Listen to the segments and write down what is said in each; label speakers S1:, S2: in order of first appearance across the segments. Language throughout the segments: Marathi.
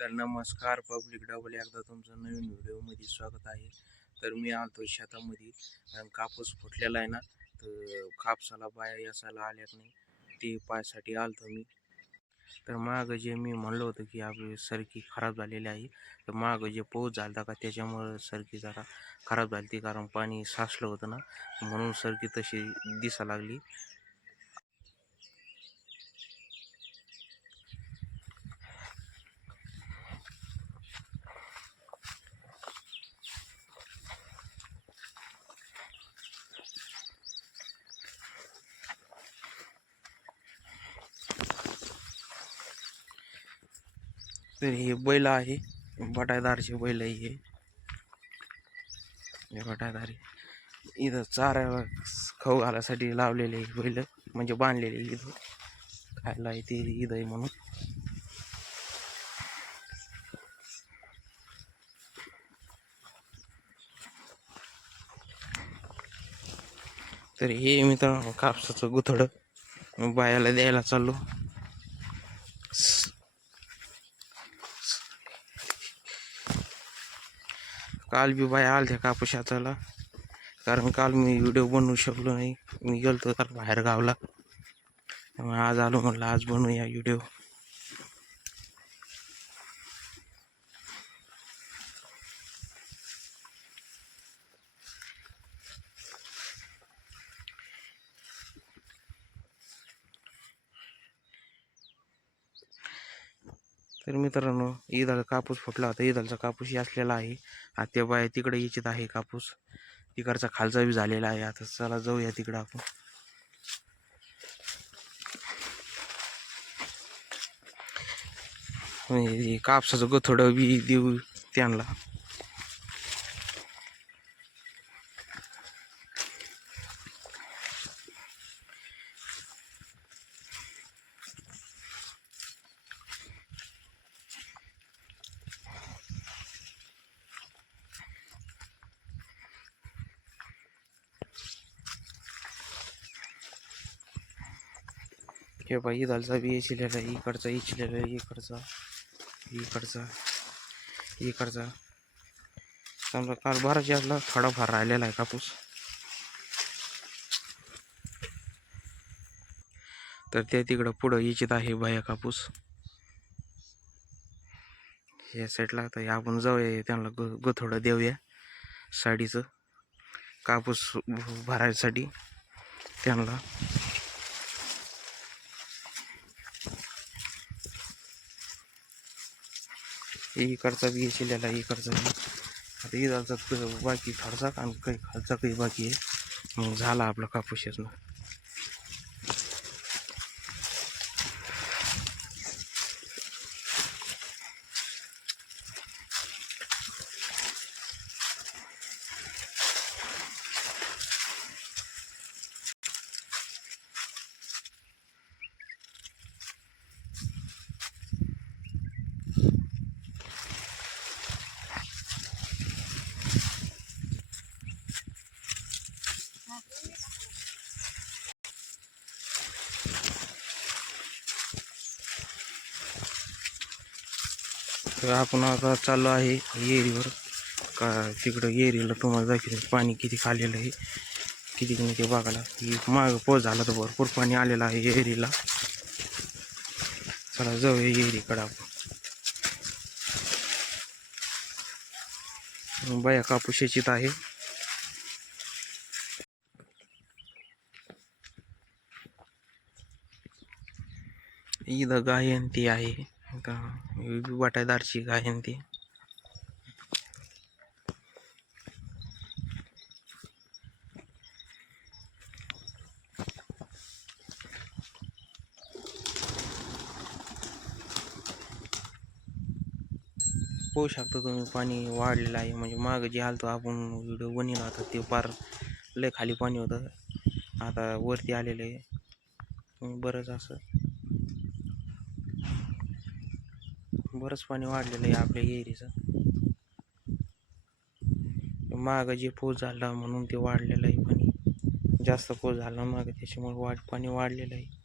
S1: तर नमस्कार पब्लिक डबल एकदा तुमचं नवीन व्हिडिओमध्ये स्वागत आहे. तर मी आलतो शेतामध्ये कापूस फुटलेला आहे ना तर कापसाला बाया यासाला आल्यात नाही. ते पायासाठी आलतो मी. तर मागं जे मी म्हणलं होतं की आपली सरकी खराब झालेली आहे तर मागं जे पाऊस झाला का त्याच्यामुळं सरकी जरा खराब झाली ती कारण पाणी साचलं होतं ना म्हणून सरकी तशी दिसा लागली. तर हे बैल आहे. बटायदारचे बैल हे. हे बटायदारी इथं चारा खाऊ घालायसाठी लावलेले बैल. म्हणजे बांधलेले इथं. खायला आहे ते इथं आहे म्हणून. तर हे मित्रांनो कापसाचं गुथडं. बायाला द्यायला चाललो. काल बी बाया आल्या कापूस हाताला कारण काल मी व्हिडिओ बनवू शकलो नाही. मी गेलो तर बाहेर गावला. त्यामुळे आज आलो म्हटलं आज बनवूया व्हिडिओ. तर मित्रांनो ईदाला कापूस फुटला होता. ईदालचा कापूस असलेला आहे. आत्या बाया तिकडे इच्छित आहे कापूस. तिकडचा खालचा बी झालेला आहे. आता चला जाऊया तिकडं आपण. कापसाचं गथोडं बी देऊ त्यांना. हे बाई इदालचा बी इचलेला आहे इकडचा इचलेला आहे इकडचा इकडचा इकडचा. समजा काल बराच यातला थोडाफार राहिलेला आहे कापूस. तर ते तिकडं पुढं इचित आहे बाया कापूस. या साईडला तर आपण जाऊया त्यांना ग गथोडं देऊया साडीचं. कापूस भरायसाठी त्यांना इकडचा बी शिलेला इकडचा बी. आता इकडचा बाकी थोडासा आणि काही खालचा काही बाकी आहे. मग झाला आपला कापूस यातनं तर आपण आता चाललो आहे येरीवर. का तिकडं येरीला तुम्हाला दाखवतो पाणी किती खालेलं आहे. किती नाही ते बघायला. की माग पोच झाला तर भरपूर पाणी आलेलं आहे येरीला. चला जाऊया येरीकडं आपण. बाया कापूस शेतीत आहे. इथं गायंती आहे. आता वाटादारची गाय आणि ती. पाहू शकता तुम्ही पाणी वाढलेलं आहे. म्हणजे मागं जे आलतो आपण व्हिडिओ बनवला होता ते पार लय खाली पाणी होतं. आता वरती आलेलं आहे. बरंच असं. बरंच पाणी वाढलेलं आहे आपल्या एरीचं. मागं जे पोस झाला म्हणून ते वाढलेलं आहे पाणी. जास्त पोस झाला मागं त्याच्यामुळे वाढ पाणी वाढलेलं आहे.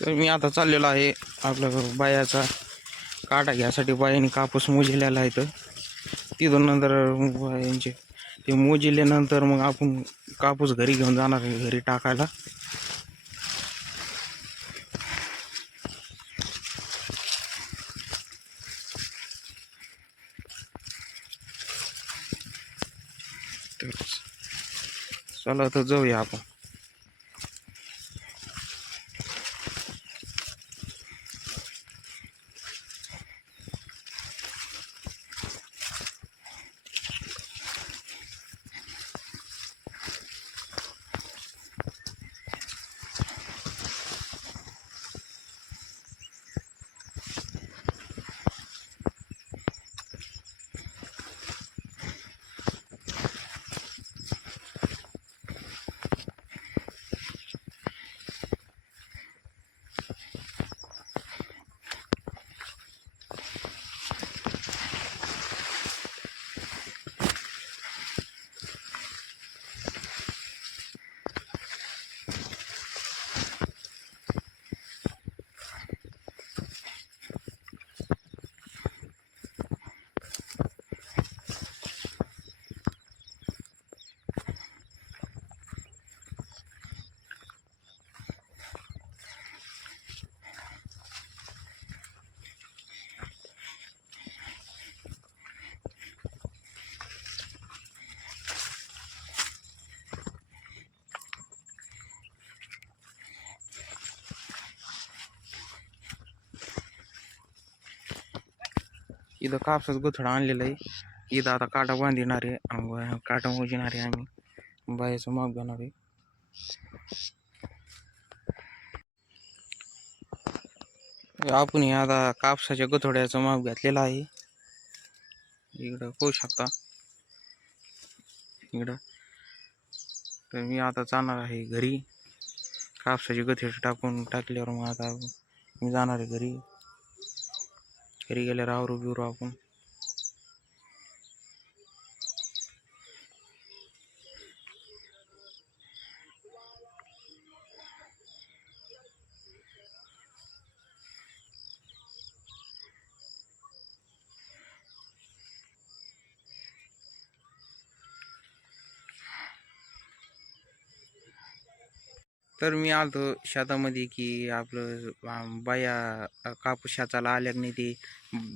S1: तर मी आता चाललेलो आहे आपलं बायाचा काटा घ्यासाठी. बायाने कापूस मोजलेला आहे तर तिथून नंतर बायांचे ते मोजिल्यानंतर मग आपण कापूस घरी घेऊन जाणार आहे घरी टाकायला. तर चला तर जाऊया आपण. इथं कापसाच गुथडं आणलेलं आहे. इथं आता काटा बांधणार आहे काटा मोजणार आहे आम्ही. बायाचं माप घेणार आहे. आपण हे आता कापसाच्या गथोड्याचं माप घातलेलं आहे. इकडं होऊ शकता. इकडं. तर मी आता जाणार आहे घरी. कापसाची गथेड टाकून टाकल्यावर मग आता मी जाणार आहे घरी. घरी गेल्यावर आवरू बिरू आपण तर मी आलतो शेतामध्ये की आपलं बाया कापूस शेताला आल्या की नाही ते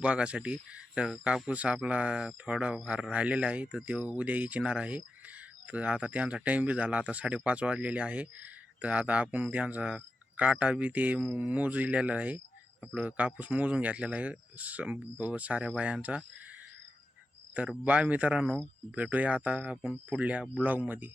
S1: बघासाठी. तर कापूस आपला थोडा फार राहिलेला आहे तर तो उद्या येणार आहे. तर आता त्यांचा टाईम बी झाला आता साडेपाच वाजलेले आहे. तर आता आपण त्यांचा काटा बी ते मोजलेला आहे. आपलं कापूस मोजून घेतलेला आहे स- ब- साऱ्या बायांचा. तर बाय मित्रांनो भेटूया आता आपण पुढल्या ब्लॉगमध्ये